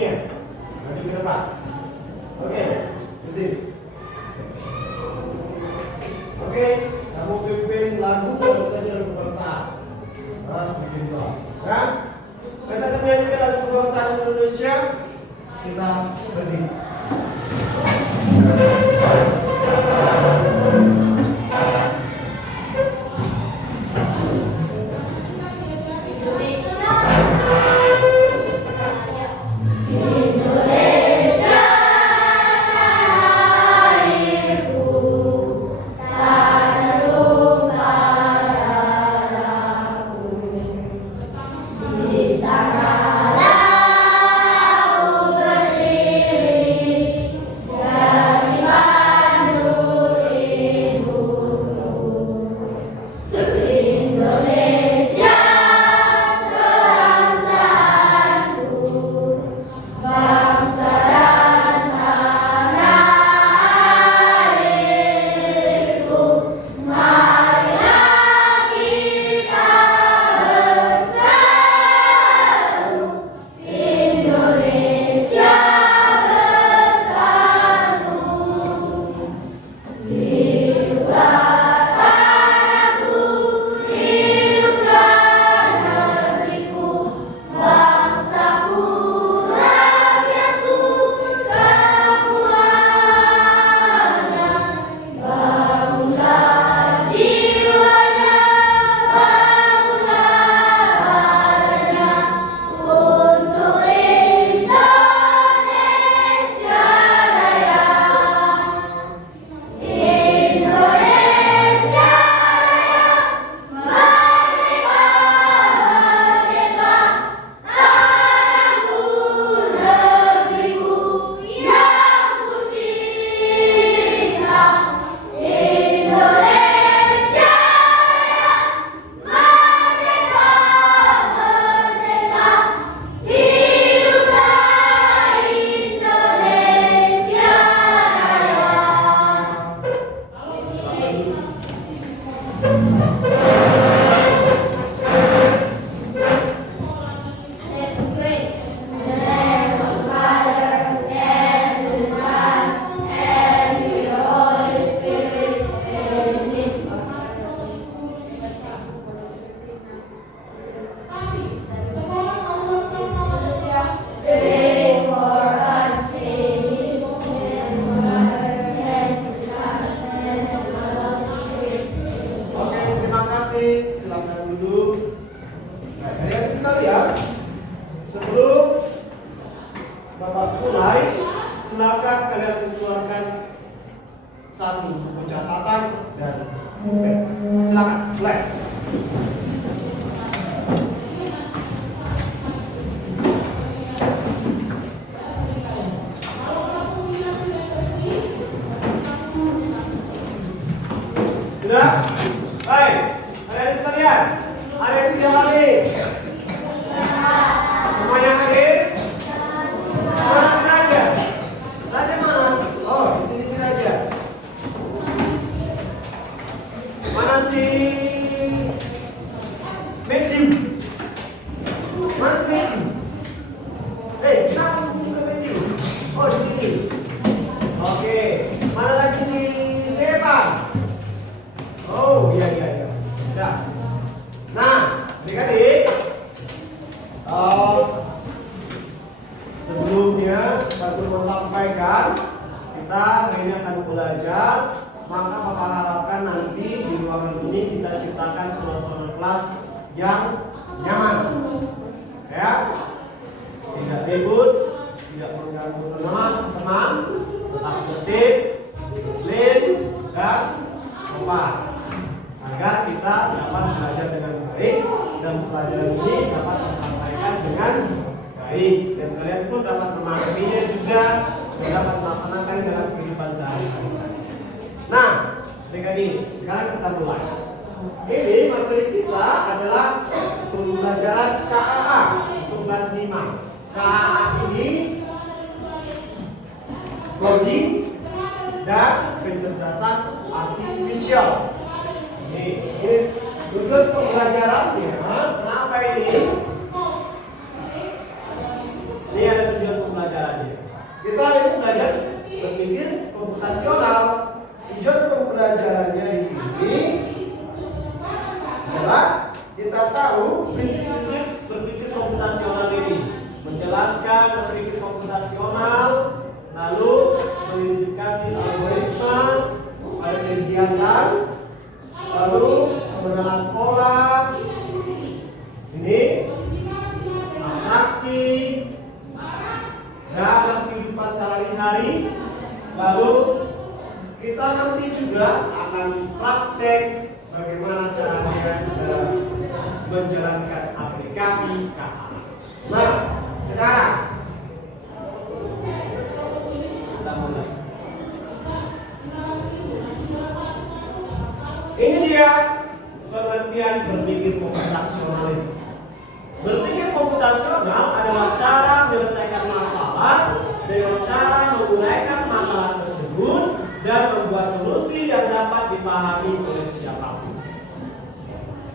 kakinya. Maju ke depan. Oke, di sini. Oke, kamu pimpin lagu baru saja lagu kebangsaan. Bikin dulu. Kan? Kita akan menyanyikan lagu kebangsaan Indonesia. Kita berdiri. Sekarang kita mulai. Ini materi kita adalah pembelajaran KAA untuk kelas 5. KAA ini coding dan kecerdasan artifisial. Ini tujuan pembelajarannya. Kenapa ini? Ini ada tujuan pembelajaran. interaksi dalam kehidupan sehari-hari. Lalu kita nanti juga akan praktek bagaimana caranya menjalankan aplikasi KA. Nah, sekarang kita mulai. Ini dia pengertian berpikir komputasional ini. Berpikir komputasional adalah cara menyelesaikan masalah dengan cara menguraikan masalah tersebut dan membuat solusi yang dapat dipahami oleh siapapun.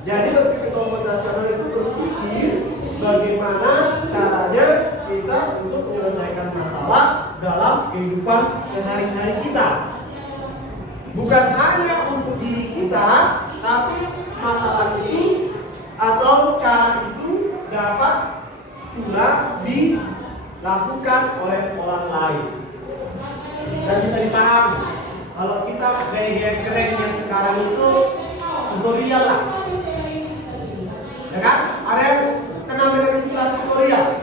Jadi berpikir komputasional itu berpikir bagaimana caranya kita untuk menyelesaikan masalah dalam kehidupan sehari-hari kita. Bukan hanya untuk diri kita, tapi masalah itu atau cara itu dapat pula dilakukan oleh orang lain dan bisa dipahami. Kalau kita gaya-gaya kerennya sekarang itu tutorial lah, ya kan? Ada yang kenal dengan istilah tutorial,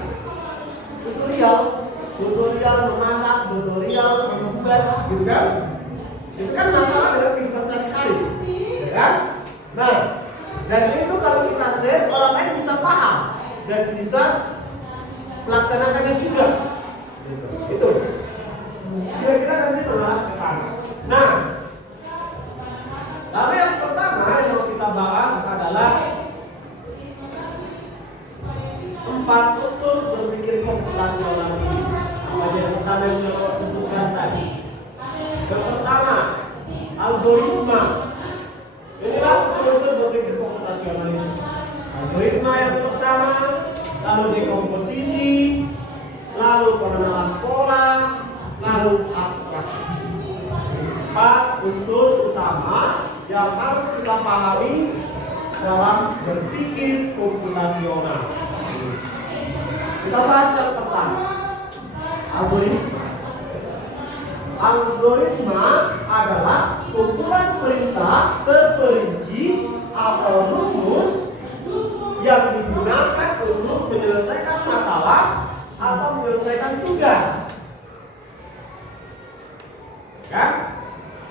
tutorial memasak, tutorial membuat, gitu kan? Itu kan masalah dalam kehidupan sehari-hari, ya kan? Nah, dan itu kalau kita share, orang lain bisa paham dan bisa melaksanakannya juga. Itu kira-kira nanti mengarah ke sana. Nah, lalu yang pertama yang mau kita bahas adalah 4 unsur berpikir komputasional ini. Apa yang pertama yang saya sebutkan tadi? Yang pertama, algoritma. Inilah unsur berpikir komputasional ini. Algoritma yang pertama, lalu dekomposisi, lalu pengenalan pola, lalu abstraksi. 4 unsur utama yang harus kita pahami dalam berpikir komputasional. Kita bahas yang pertama, algoritma. Algoritma adalah kumpulan perintah terperinci atau rumus yang digunakan untuk menyelesaikan masalah atau menyelesaikan tugas. Kan?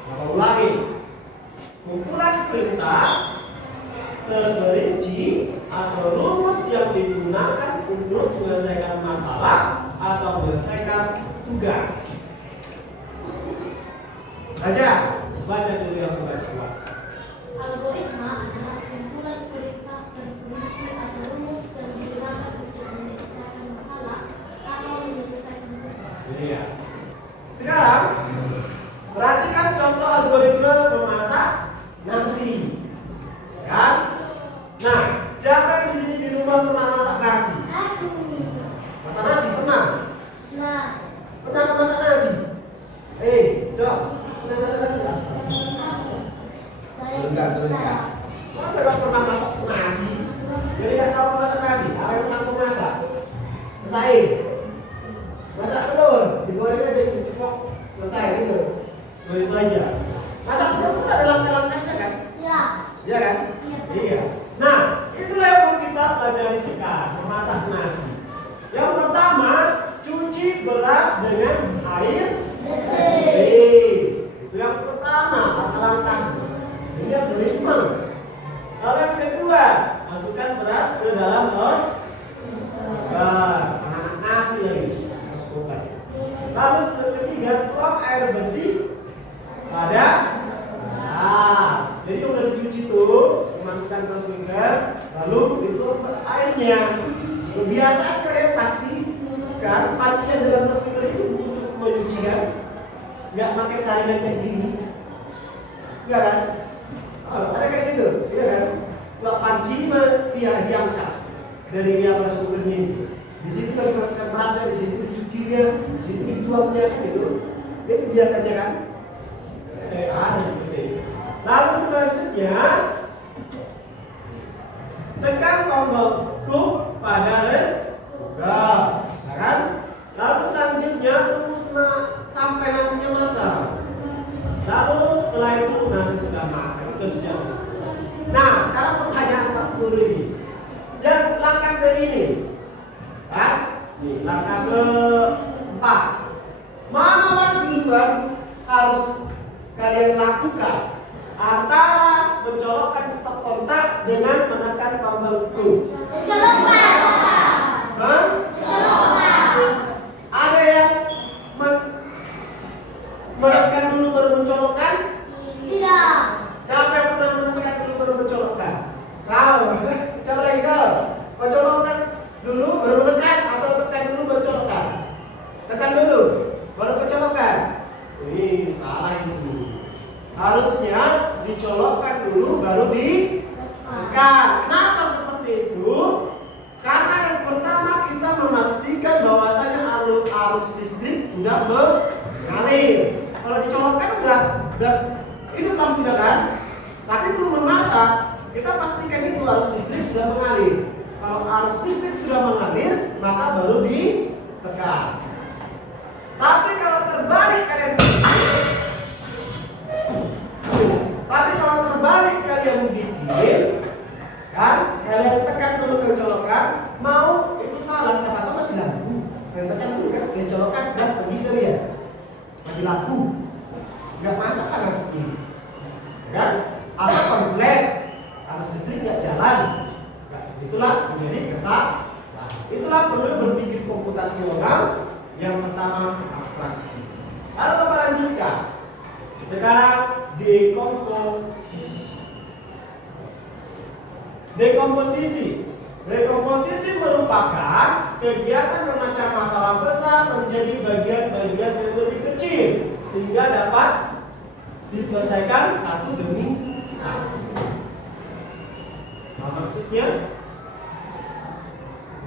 Kita ulangi. Kumpulan perintah terperinci atau rumus yang digunakan untuk menyelesaikan masalah atau menyelesaikan tugas. Baca dulu yang kedua. Algoritma adalah kumpulan perintah terperinci atau rumus yang digunakan untuk menyelesaikan masalah atau menyelesaikan tugas. Iya. Sekarang perhatikan contoh algoritma memasak nasi. Kan? Nah, siapa yang di sini di rumah pernah masak nasi? Aku. Masak nasi pernah? Nah, Pernah masak nasi? Coba. Pernah masak nasi? Enggak. Masa gak pernah masak nasi? Jadi gak tahu masak nasi? Apa yang pernah masak? Masakin. Masak telur, digoreng aja, diceplok, selesai gitu. Itu aja. Masak telur itu ada langkah-langkahnya kan? ya. Iya kan? Iya. Nah, itulah yang mau kita pelajari sekarang, memasak nasi. Yang pertama, cuci beras dengan air bersih. Itu yang pertama, langkah-langkah. Ini algoritma. Lalu yang kedua, masukkan beras ke dalam anak nasi lagi, masukkan. Lalu yang ketiga, tuang air bersih pada gelas. Jadi udah dicuci tuh, dimasukkan ke sumber, lalu itu airnya. Kebiasaan kalian pasti kan, pancian dalam sumber itu untuk mencuci kan? Nggak pakai saringan kayak gini, enggak kan? Ada kayak gitu, iya kan? Kalau panci dia diangkat dari yang sumbernya itu. Di situ kan dimasukkan berasnya, di situ dicucinya, di situ dituangnya gitu. Itu biasanya kan? Ada seperti itu. Lalu selanjutnya tekan tombol cook pada nah kan? Lalu selanjutnya tunggu sampai nasinya matang. Lalu setelah itu nasi sudah matang, sudah siap. Nah, sekarang pertanyaan Pak Guru ini. Yang langkah dari ini, Langkah keempat, manalah duluan harus kalian lakukan antara mencolokkan stop kontak dengan menekan tombol go? Hah? Ada yang menekan dulu baru mencolokkan? Tidak. Siapa yang pernah menekan dulu baru mencolokkan? Kau. Siapa lagi kau? Kau colokkan dulu baru menekan atau tekan dulu baru colokkan? Tekan dulu baru kau colokkan. Ini salah ini. Harusnya dicolokkan dulu baru ditekan. Kenapa seperti itu? Karena yang pertama kita memastikan bahwasanya arus listrik sudah mengalir. Kalau dicolokkan udah itu lampu kan? Tapi belum memasak. Kita pastikan itu arus listrik sudah mengalir. Kalau arus listrik sudah mengalir, maka baru ditekan. Tapi kalau terbalik kalian bikin, kan? Kalian tekan dulu ke colokan, mau itu salah, siapa tahu mati lampu. Kalian tekan dulu kan, kalian colokan, udah pergi kali ya, mati lampu. Nggak masalah ngasih ini, kan? Atau konslet, arus listrik nggak jalan. Nah, itulah menjadi kesalahan. Itulah perlu berpikir komputasional. Yang pertama abstraksi. Lalu kita lanjutkan. Sekarang Dekomposisi merupakan kegiatan memecah masalah besar menjadi bagian-bagian yang lebih kecil sehingga dapat diselesaikan satu demi satu. Apa maksudnya?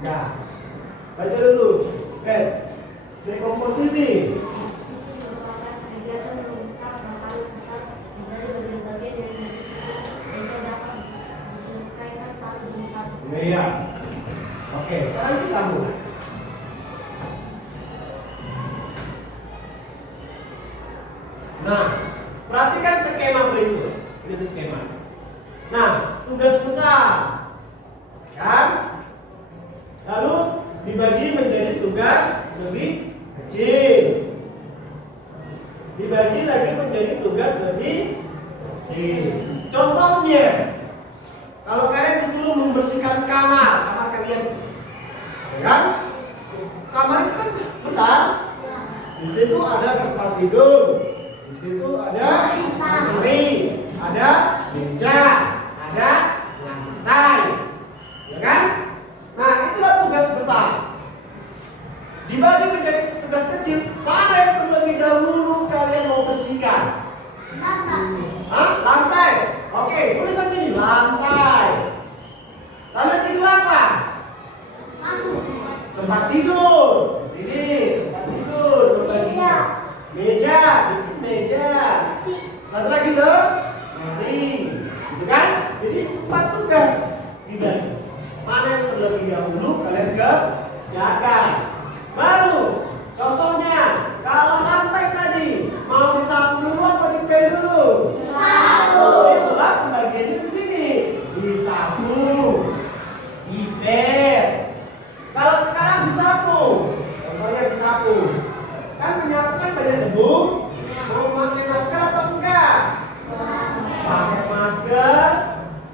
Enggak. Baca dulu. Dekomposisi merupakan kegiatan memecah masalah besar menjadi bagian-bagian yang lebih kecil sehingga dapat diselesaikan satu demi satu. Iya. Oke, sekarang kita mulai. Nah, perhatikan skema berikut. Ini skema. Nah, tugas besar, kan? Lalu dibagi menjadi tugas lebih kecil. Dibagi lagi menjadi tugas lebih kecil. Contohnya, kalau kalian disuruh membersihkan kamar kalian, ya kan? Kamar itu kan besar. Di situ ada tempat tidur, di situ ada lemari, ada meja, ada lantai, ya kan? Nah, itulah tugas besar. Dibagi menjadi tugas kecil. Mana yang terlebih dahulu kalian mau bersihkan? Hah? Lantai. Oke, tulisan sini lantai. Lalu yang kedua apa? Tempat tidur. Di sini tempat tidur. Meja, bikin meja. Satu lagi loh, mari, gitu kan? Jadi 4 tugas dibagi. Mana yang terlebih dahulu kalian kerjakan. Baru, contohnya, kalau lantai tadi mau disapu dulu atau dipel dulu? Disapu. Itulah pembagiannya di sini. Disapu, dipel. Kalau sekarang disapu, contohnya disapu, kan menyapu kan banyak debu. Mau pakai masker atau enggak? Pakai masker,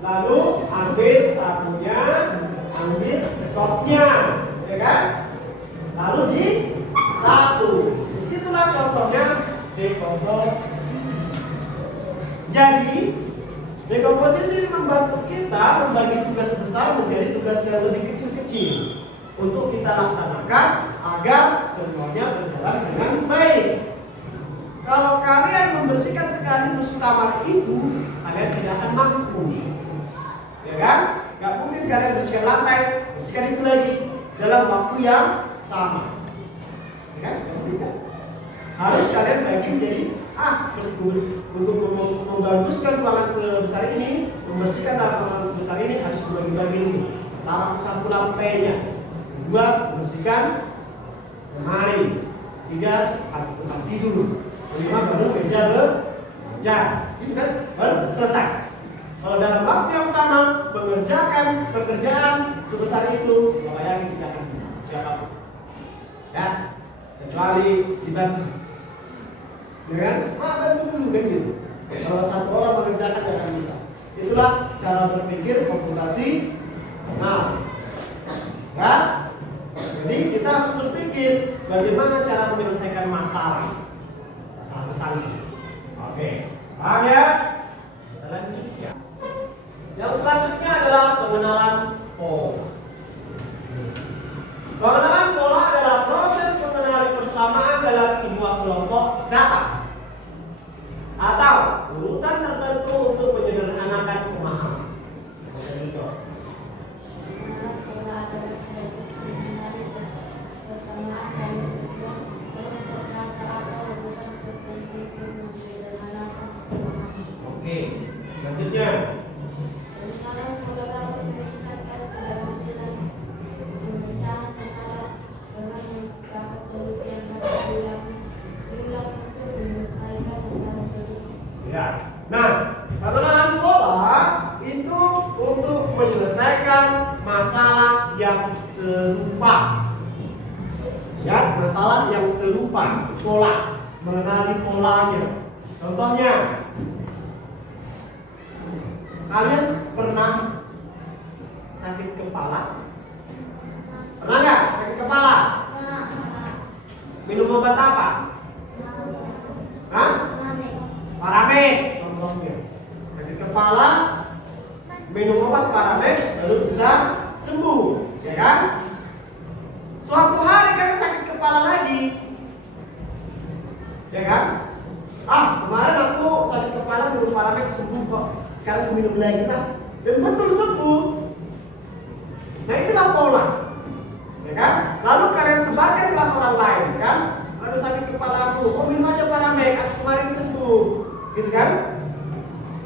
lalu ambil sapunya, ambil sekopnya, ya kan? Lalu disapu. Itulah contohnya dekomposisi. Jadi dekomposisi membantu kita membagi tugas besar menjadi tugas yang lebih kecil-kecil untuk kita laksanakan agar semuanya berjalan dengan baik. Kalau kalian membersihkan sekaligus kamar itu, kalian tidak akan mampu, ya kan? Gak mungkin kalian bersihkan lantai, bersihkan itu lagi dalam waktu yang sama, ya kan? Harus kalian bagi menjadi untuk membaguskan ruangan sebesar ini, membersihkan ruangan sebesar ini harus dibagi-bagi dulu. Pertama sapu lantainya, kedua membersihkan lemari, 3 tempat tidur, 5 baru meja itu kan baru selesai. Kalau dalam waktu yang sama mengerjakan pekerjaan sebesar itu, makanya kita akan bisa siapapun. kecuali dibantu. Ya kan? Bantu dulu kan gitu. Kalau satu orang mengerjakan tidak akan bisa. Itulah cara berpikir komputasi. Nah, ya. Jadi kita harus berpikir bagaimana cara menyelesaikan masalah. Masalah. Oke, paham ya? Kita lanjut ya. Yang selanjutnya adalah pengenalan pola. Pengenalan pola adalah proses mengenali persamaan dalam sebuah kelompok data atau urutan tertentu untuk menyederhanakan pemahaman. Pola adalah proses mengenali persamaan dalam sebuah kelompok data atau urutan tertentu untuk menyederhanakan pemahaman. Oke, selanjutnya. Pengenalan pola dapat meningkatkan keberhasilan pemecahan masalah dengan mendapat solusi yang dapat diulang untuk menyelesaikan masalah tersebut. Ya. Nah, pengenalan pola itu untuk menyelesaikan masalah yang serupa. Ya, masalah yang serupa, pola, mengenali polanya. Contohnya, kalian pernah sakit kepala? Pernah nggak sakit kepala? Minum obat apa? Hah? Paramed. Contohnya, sakit kepala, minum obat paramed lalu bisa sembuh, ya kan? Suatu hari kalian sakit kepala lagi, ya kan? Kemarin aku sakit kepala minum paramed sembuh kok. Sekarang aku minum lagi lah, dan betul sembuh. Nah itulah pola, ya kan? Lalu kalian sebarkan ke orang lain, kan? Aduh sakit kepala aku, minum aja paramed, aku kemarin sembuh, gitu kan?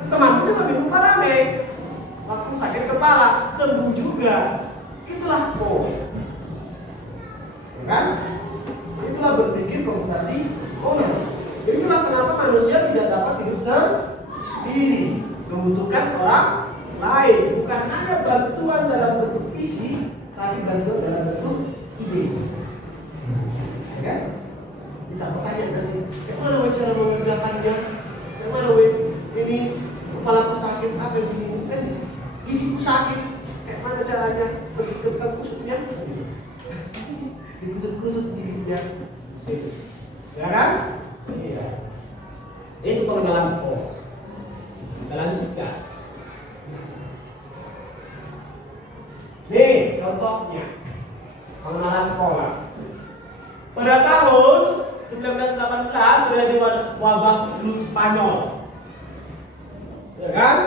Temanku juga minum paramed, waktu sakit kepala sembuh juga. Itulah pola, ya kan? Itulah berpikir komputasi pola. Itulah kenapa manusia tidak dapat hidup sendiri, membutuhkan orang lain. Bukan hanya bantuan dalam bentuk fisik, tapi bantuan dalam bentuk ide. Ya kan? Bisa bertanya nanti, bagaimana cara mengerjakannya? Bagaimana ini kepalaku sakit, apa yang begini? Kan gigiku sakit, kayak mana caranya? Pergi ke tukang kusutnya, dikusut-kusut giginya, gitu. Ya kan? Iya. Itu pengenalan pola. Kita lanjutkan. Nih contohnya pengenalan pola. Pada tahun 1918 terjadi wabah flu Spanyol, ya kan?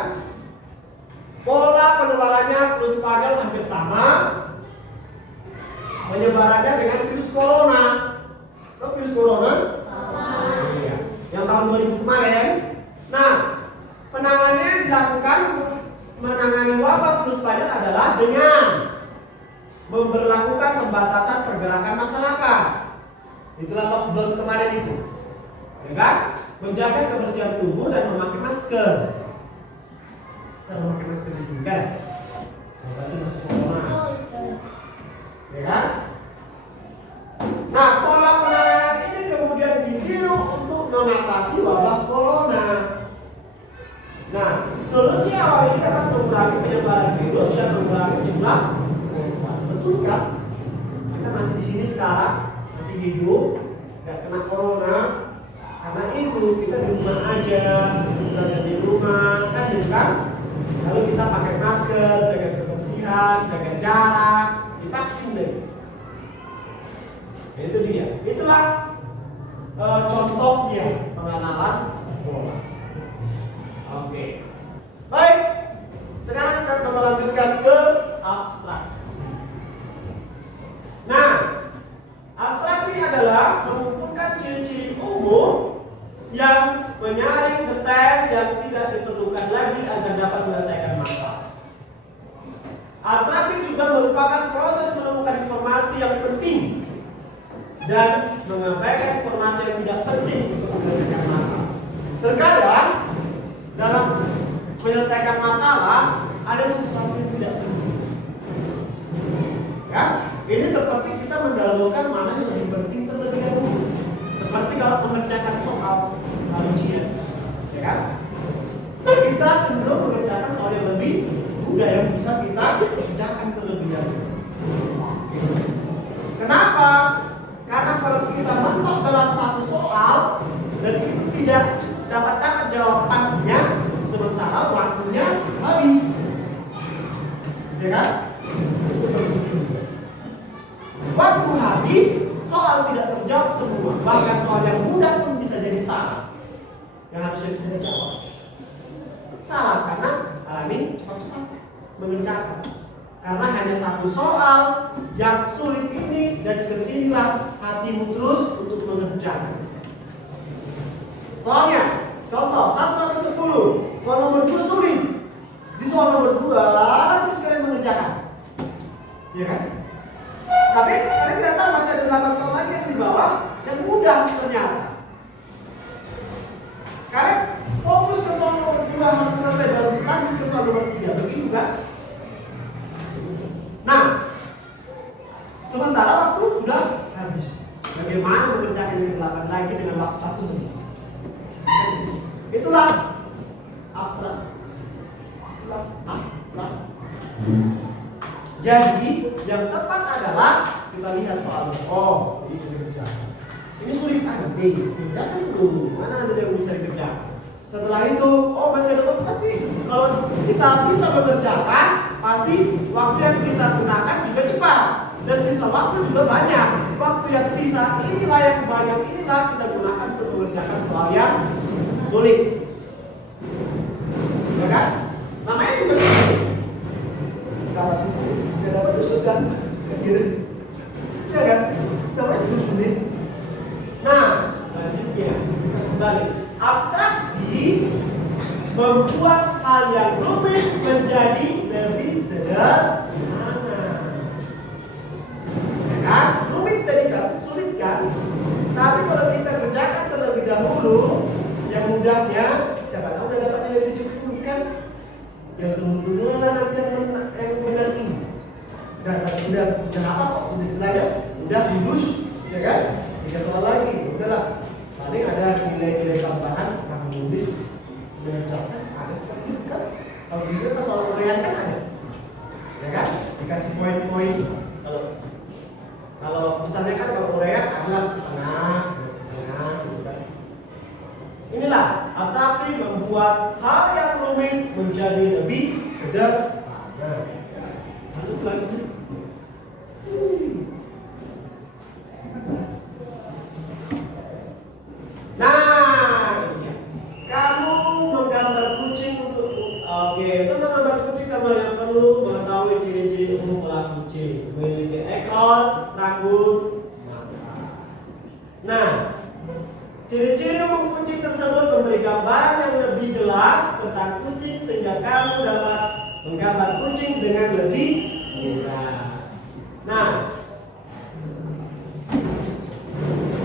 Pola penularannya flu Spanyol hampir sama penyebarannya dengan virus corona. Tahu virus corona? Iya. Yang tahun 2000 kemarin. Nah, penanganannya dilakukan menangani wabah flu Spanyol adalah dengan memberlakukan pembatasan pergerakan masyarakat. Itulah lockdown kemarin itu, ya kan? Menjaga kebersihan tubuh dan memakai masker. Kita memakai masker di sini kan? Pasti masuk corona, ya kan? Nah, pola penanganan ini kemudian ditiru untuk mengatasi wabah corona. Nah, solusi awal ini dapat mengurangi penyebaran virus dan mengurangi jumlah korban. Betul kan? Kita masih di sini sekarang, masih hidup, nggak kena corona. Karena itu kita di rumah aja, belajar di rumah, kan gitu kan? Lalu kita pakai masker, jaga kebersihan, jaga jarak, divaksin deh. Itu dia. Itulah contohnya pengenalan pola. Oke. Baik. Sekarang kita melanjutkan ke abstraksi. Nah, abstraksi adalah mengumpulkan ciri-ciri umum yang menyaring detail yang tidak diperlukan lagi agar dapat menyelesaikan masalah. Abstraksi juga merupakan proses menemukan informasi yang penting dan mengabaikan informasi yang tidak penting untuk menyelesaikan masalah. Terkadang dalam menyelesaikan masalah ada sesuatu yang tidak penting. Ya, ini seperti kita mendahulukan mana yang lebih penting terlebih dahulu. dapat mengerjakan soal ujian, ya kan? Kita cenderung mengerjakan soal yang lebih mudah yang bisa kita kerjakan terlebih dahulu. Kenapa? Karena kalau kita mentok dalam satu soal dan itu tidak dapat jawabannya, sementara waktunya habis, ya kan? Waktu habis, soal tidak terjawab semua. Bahkan soal yang mudah pun bisa jadi salah, yang harusnya bisa dijawab. Salah karena alami cepat-cepat mengerjakan. Karena hanya satu soal yang sulit ini, dan kesinilah hatimu terus untuk mengerjakan. Soalnya, contoh 1-10, soal nomor 2 sulit. Di soal nomor 2 terus kalian mengerjakan, ya kan? Tapi kalian tidak tahu masih ada 8 soal lagi yang di bawah yang mudah ternyata. Kalian fokus ke soal nomor 2 harus selesai dan lanjut ke soal nomor 3, begitu kan? Nah, sementara waktu sudah habis. Bagaimana mengerjakan yang 8 lagi dengan waktu 1 menit? Itulah abstrak. Jadi yang tepat adalah kita lihat soalnya. Oh, ini dikerjakan. Ini sulit kan? Kerjakan dulu. Mana ada yang bisa dikerjakan? Setelah itu, oh masih ada waktu pasti. Kalau kita bisa mengerjakan, pasti waktu yang kita gunakan juga cepat dan sisa waktu juga banyak. Waktu yang sisa inilah yang banyak, inilah kita gunakan untuk mengerjakan soal yang sulit, ya kan? Namanya juga sulit. Kalau sulit, tidak dapat sudah kecil, ya kan? Namanya juga sulit. Nah, selanjutnya kita kembali. Abstraksi membuat hal yang rumit menjadi lebih sederhana. Ya kan? Rumit tadi kan, sulit kan? Tapi kalau kita kerjakan terlebih dahulu, yang mudahnya, siapa tahu udah dapat nilai 70 kan? Yang tunggu-tunggu lah nanti yang benar ini. Udah apa kok? Udah istilahnya, udah lulus, ya kan? 3 soal lagi, udahlah. Paling ada nilai-nilai tambahan yang menulis mengerjakan ada seperti itu kan? Kalau gitu kan soal uraian kan ada, ya kan? Dikasih poin-poin. Kalau misalnya kan kalau uraian adalah setengah, gitu kan? Inilah abstraksi membuat hal yang rumit menjadi lebih sederhana. Lalu selanjutnya. Nah, ini kamu menggambar kucing untuk itu menggambar kucing kamu yang perlu mengetahui ciri-ciri umum ular kucing. Memiliki ekor, rambut, mata. Nah, ciri-ciri umum kucing tersebut memberi gambaran yang lebih jelas tentang kucing sehingga kamu dapat menggambar kucing dengan lebih mudah. Nah,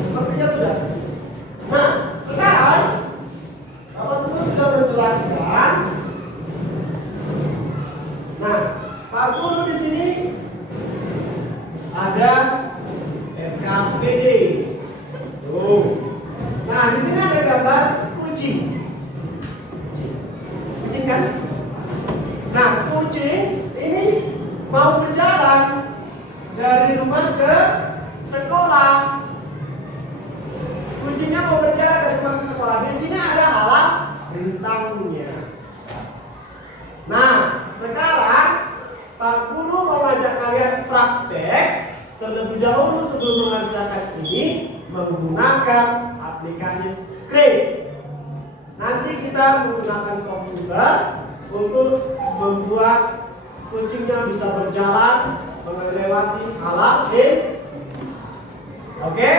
sepertinya sudah. Nah, sekarang Bapak Guru sudah menjelaskan. Nah, Pak Guru di sini ada RKPD. Tuh. Nah, di sini ada gambar kucing. Kucing kan? Nah, kucing ini mau berjalan dari rumah ke sekolah. Kucingnya mau berjalan dari rumah ke sekolah. Di sini ada halang bintangnya. Nah, sekarang Pak Guru mau ngajak kalian praktek terlebih dahulu sebelum mengerjakan ini menggunakan aplikasi script. Nanti kita menggunakan komputer untuk membuat kucingnya bisa berjalan melewati halang bintang. Oke?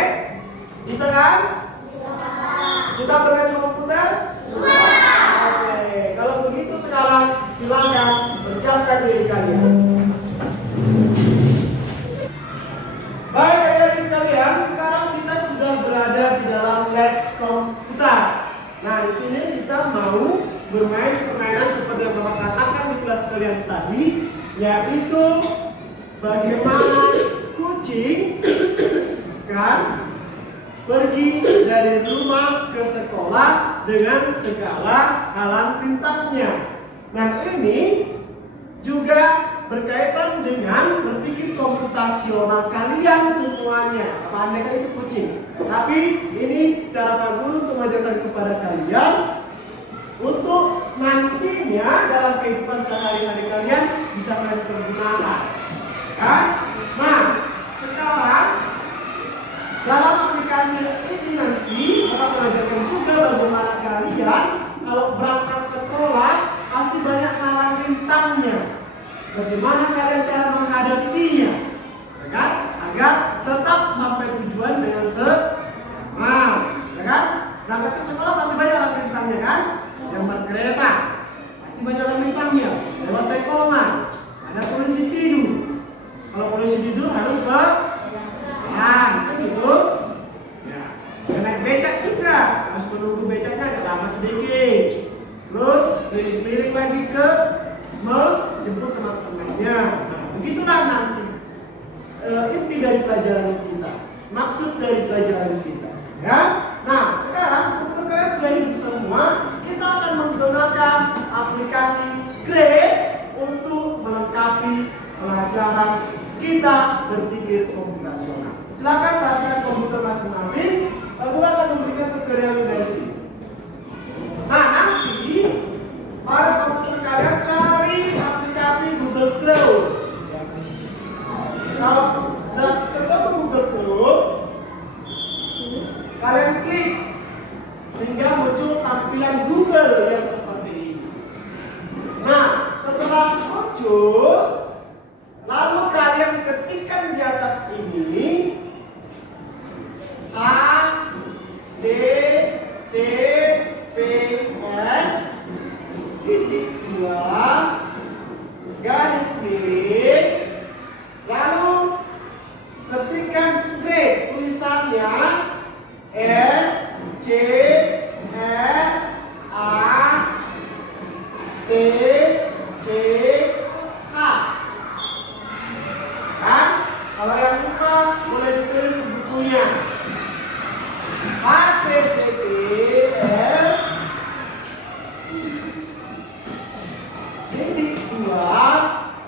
Bisa kan? Sudah bermain komputer? Sudah. Oke, kalau begitu sekarang silakan persiapkan diri kalian. Baik adik-adik sekalian, sekarang kita sudah berada di dalam lab komputer. Nah, di sini kita mau bermain permainan seperti yang Bapak katakan di kelas kalian tadi, yaitu bagaimana kucing kan pergi dari rumah ke sekolah dengan segala halang rintangnya. Nah, ini juga berkaitan dengan berpikir komputasional kalian semuanya. Apa Anda kan itu kucing? Tapi ini cara Pak Guru untuk mengajarkan kepada kalian untuk nantinya dalam kehidupan sehari-hari kalian bisa kalian pergunakan. Kan? Nah, sekarang dalam aplikasi ini nanti akan mengajarkan juga bagaimana kalian kalau berangkat sekolah pasti banyak halang rintangnya. Bagaimana kalian cara menghadapinya, ya kan? Agar tetap sampai tujuan dengan selamat, ya kan? Berangkat ke sekolah pasti banyak halang rintangnya kan? Yang berkereta pasti banyak halang rintangnya. Lewat tikungan, ada polisi tidur. Kalau polisi tidur harus berjalan, kan gitu? Ya. Naik becak juga harus menunggu becaknya agak lama sedikit. Terus keliling-keliling lagi ke menjemput teman-temannya. Nah, begitulah nanti inti dari pelajaran kita, maksud dari pelajaran kita. Ya. Nah, sekarang untuk kalian sudah hidup semua, kita akan menggunakan aplikasi Scratch untuk melengkapi pelajaran kita berpikir komputasional. Silakan perhatikan komputer masing-masing. Lalu akan memberikan tutorial dari sini. Nah, nanti pada komputer kalian cari aplikasi Google Chrome. Kalau sudah ketemu Google Chrome, kalian klik sehingga muncul tampilan Google yang seperti ini. Nah, setelah muncul, lalu kalian ketikkan di atas ini HTTPS garis miring, lalu ketikkan script, tulisannya SCRATCH. Kan? Kalau yang lupa boleh ditulis di bukunya. HTTPS titik 2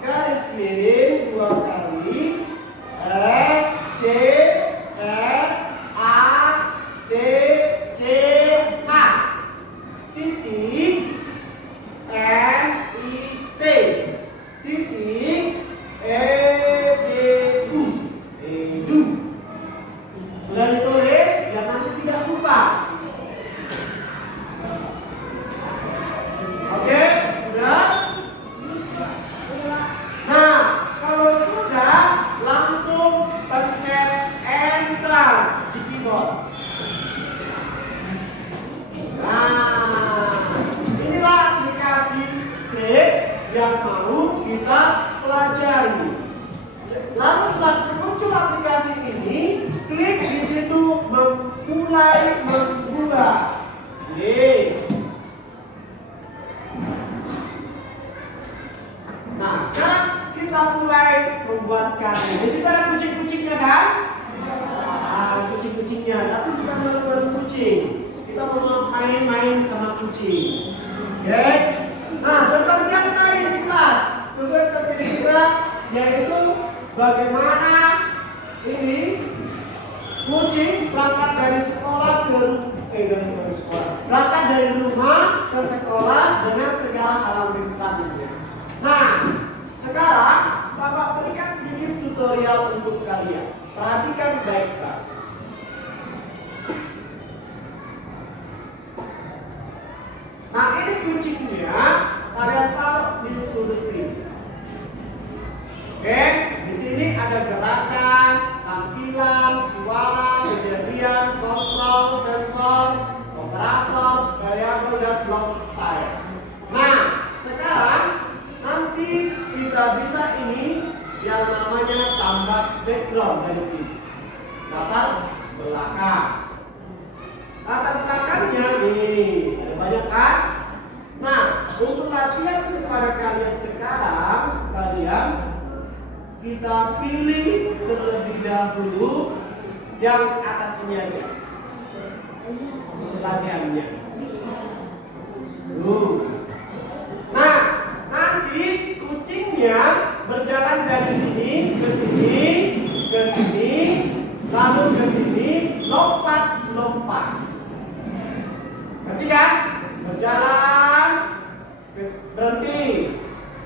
garis miring 2 kali SCRATCH titik NIT titik EDU. Sudah ditulis, jangan nanti tidak lupa. Oke, sudah? Nah, kalau sudah, langsung pencet Enter di keyboard. Nah, inilah aplikasi script yang mau kita pelajari. Lalu setelah muncul aplikasi ini, klik di situ mulai membuat. Nah, sekarang kita mulai membuatkannya. Di situ ada kucing-kucingnya kan? Nah, kucing-kucingnya, tapi bukan baru kucing. Kita mau main-main sama kucing. Oke? Nah, seperti yang kita ini di kelas, sesuai topik kita, yaitu bagaimana ini kucing berangkat dari sekolah berangkat dari rumah ke sekolah dengan segala halang rintangnya. Nah, sekarang Bapak berikan sedikit tutorial untuk kalian. Perhatikan baik-baik. Nah, ini kucingnya kalian taruh di sudut sini. Oke, di sini ada gerakan, tampilan, suara, kejadian, kontrol, sensor, operator, variabel, dan blok size. Nah, sekarang nanti kita bisa ini yang namanya tambah background dari sini. Latar belakang. Latar belakangnya ini ada banyak kan? Nah, untuk latihan kepada kalian sekarang, kita pilih terlebih dahulu yang atas ini aja. Sebagiannya. Nah, nanti kucingnya berjalan dari sini ke sini, ke sini, lalu ke sini, lompat. Ngerti kan? Berjalan, berhenti,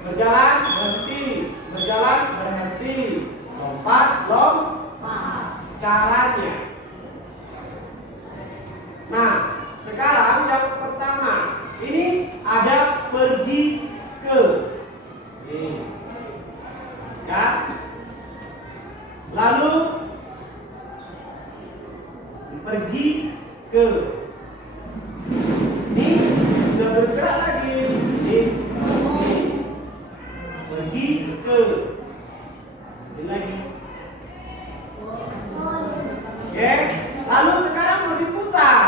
berjalan, berhenti, berjalan, berhenti, lompat. Caranya. Nah, sekarang yang pertama, ini ada pergi ke. Ini. Ya. Lalu pergi ke. Ini sudah bergerak lagi. Ini. Pergi ke. Ini lagi. Oke. Lalu sekarang mau diputar.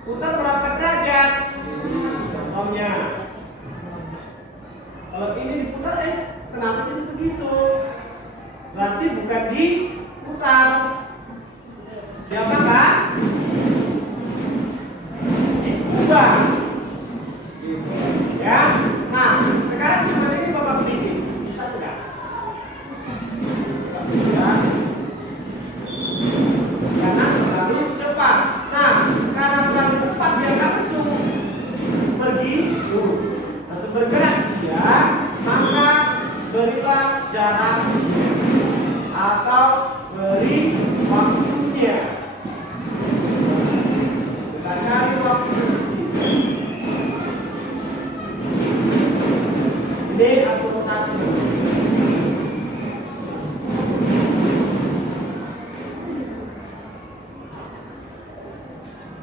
Putar berapa derajat? Contohnya. Kalau ini diputar, kenapa jadi begitu? Berarti bukan diputar. Diapa kan? Diubah. Gitu. Ya. Nah, sekarang sebenarnya ini Bapak bikin. Bisa tidak? Ya. Karena terlalu cepat. Nah, karena terlalu cepat dia langsung pergi, langsung bergerak dia, maka berilah jarak atau beri waktunya. Kita cari waktu di sini. Ini akumulasi.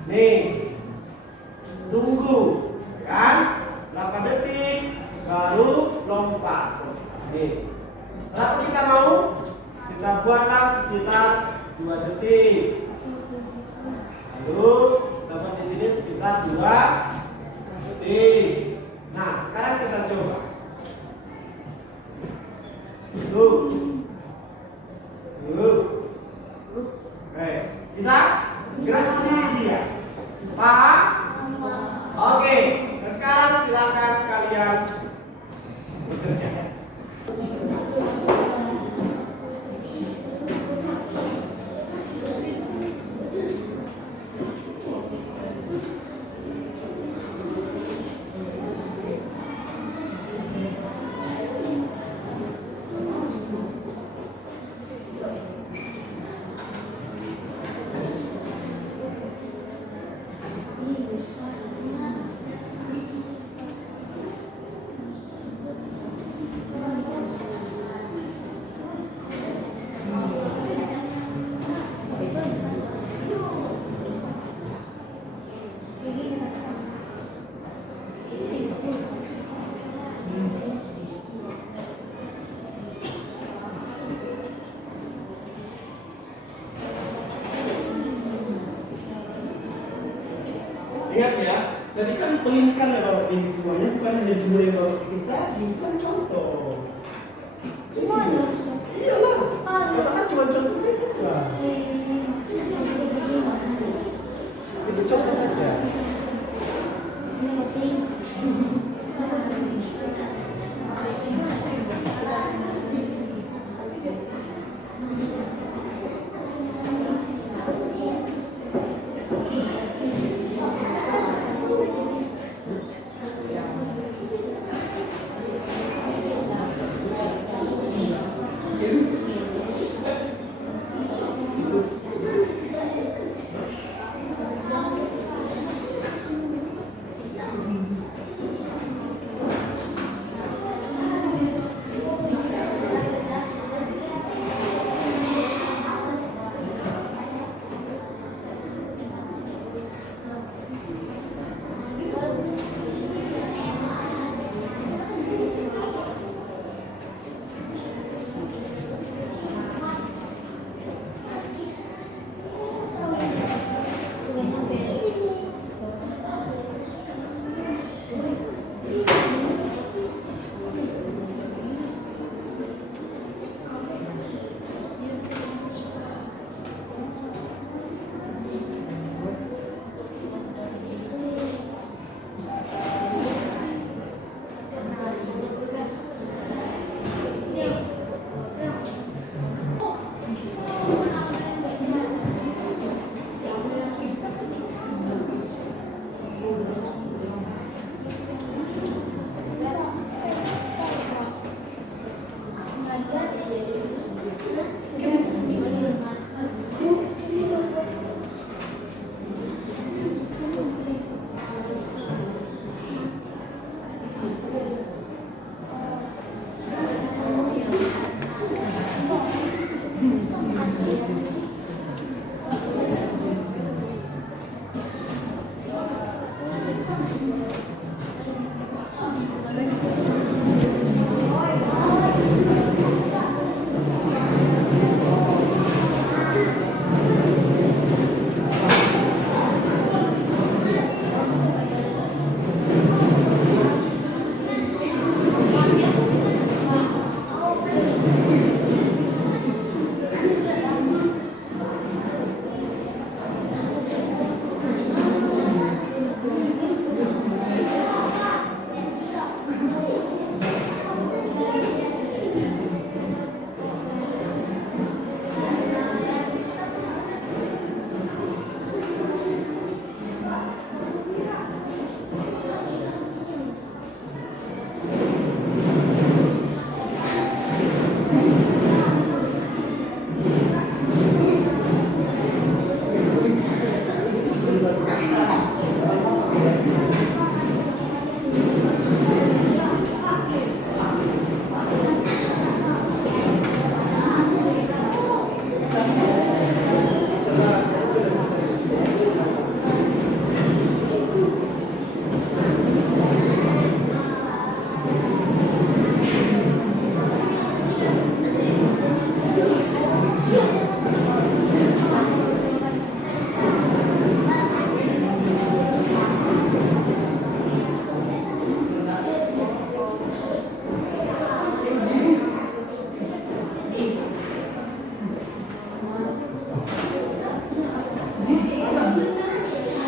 Nih, tunggu, kan? Berapa detik, baru lompat. Nih, berapa kita mau? Kita buatlah sekitar 2 detik. Lalu dapat di sini sekitar 2 detik. Nah, sekarang kita coba. Oke, bisa? Gerak sendiri dia. Paham? Oke. Nah, sekarang silakan kalian bekerja. Ingat ya, tadi kan pelingkan ya Bapak ini semuanya, bukan hanya 2 yang Bapak bikin tadi, itu kan contoh. Iyalah, Bapak kan cuma contohnya juga. Itu contoh aja.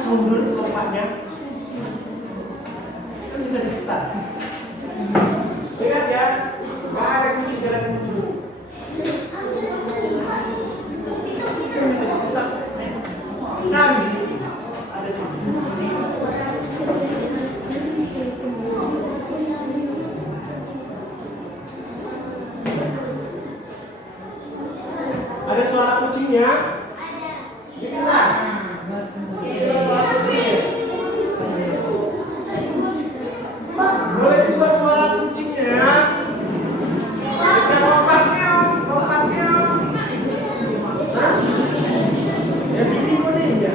Mundur lompatnya kan bisa diputar. Ingat ya, nggak ada kunci jalan buntu. Kan bisa diputar. Kan ada sini. Ada suara kucingnya? Ada. Gimana? Boleh juga suara kucingnya. Lompatnya. Hah? Ya bikin kodenya.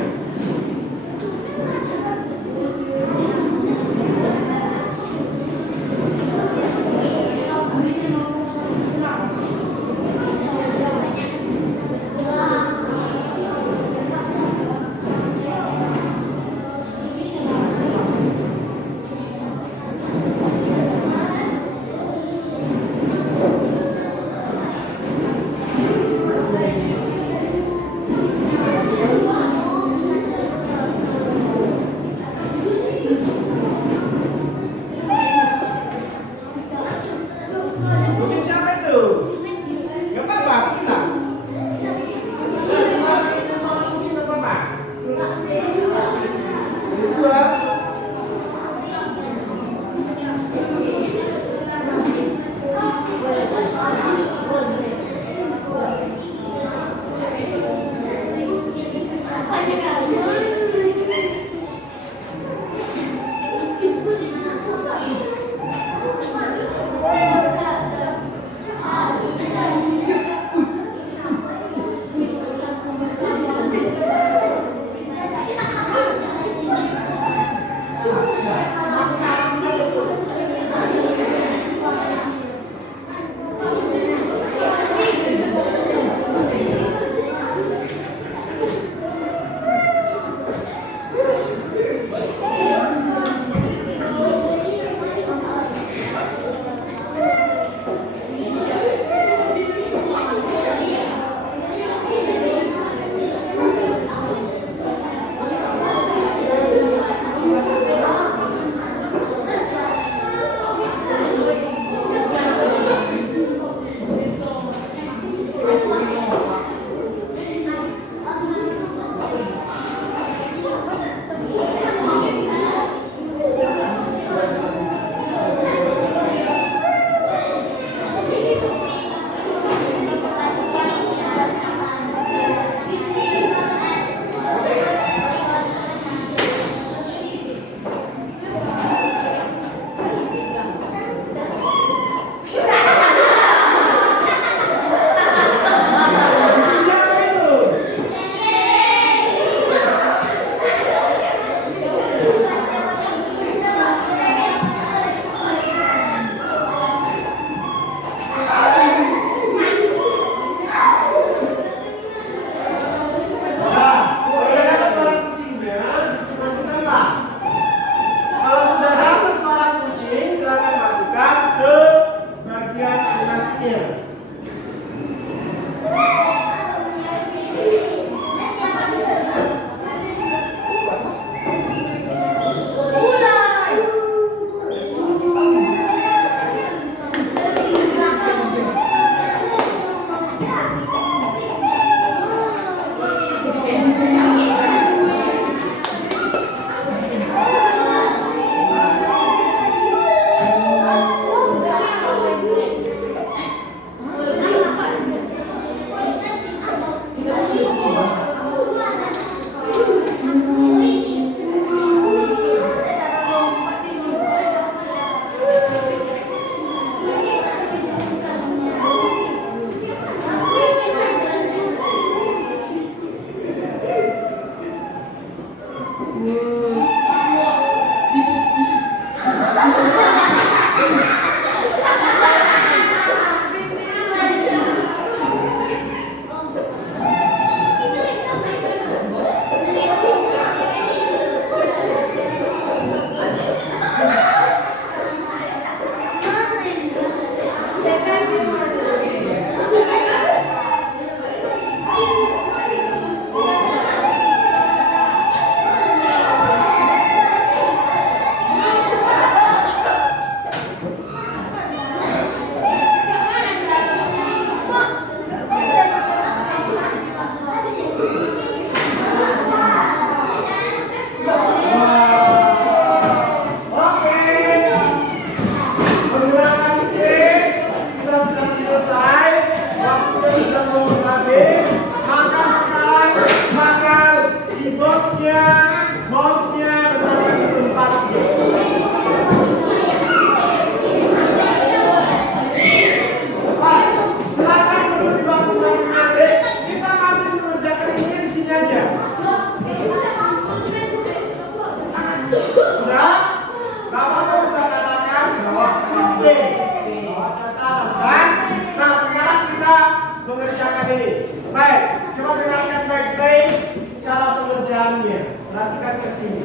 ke sini.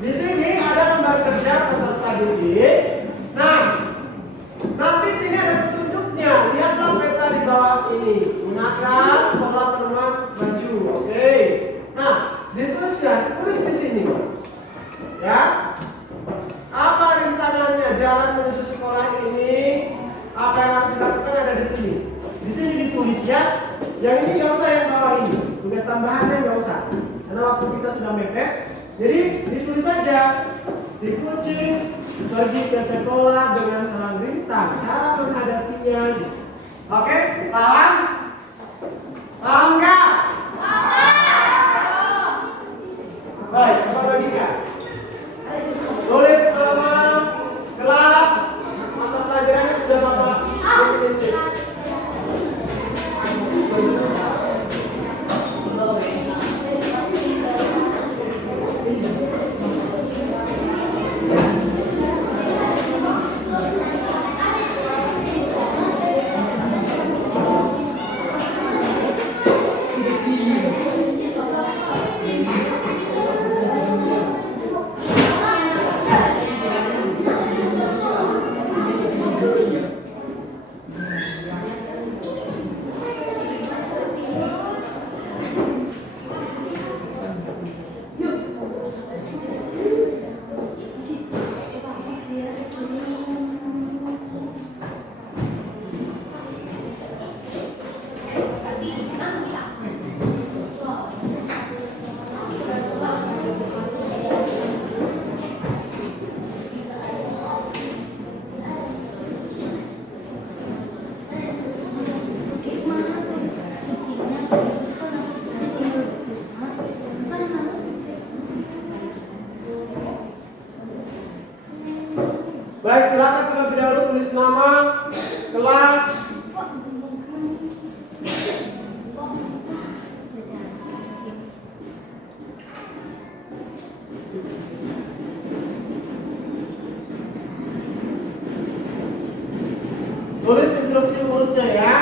Di sini ada lembar kerja peserta didik. Nah, nanti sini ada petunjuknya. Lihatlah peta di bawah ini. Gunakan pola penemuan baju. Oke. Nah, dituliskan, tulis di sini. Ya. Apa rintangannya jalan menuju sekolah ini? Apa yang harus dilakukan ada di sini. Di sini ditulis ya. Yang ini nggak usah yang bawah ini. Tugas tambahannya nggak usah. Karena waktu kita sudah mepet. Jadi ditulis saja. Si kucing pergi ke sekolah dengan halang rintang. Cara menghadapinya. Oke, paham? Paham nggak? Baik, apa bagikan? Tulis nama kelas mata pelajarannya sudah Bapak definisi. Baik, silakan terlebih dahulu tulis nama, kelas. Tulis instruksi urutnya ya.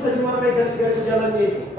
bisa diwarnai garis-garis jalannya itu?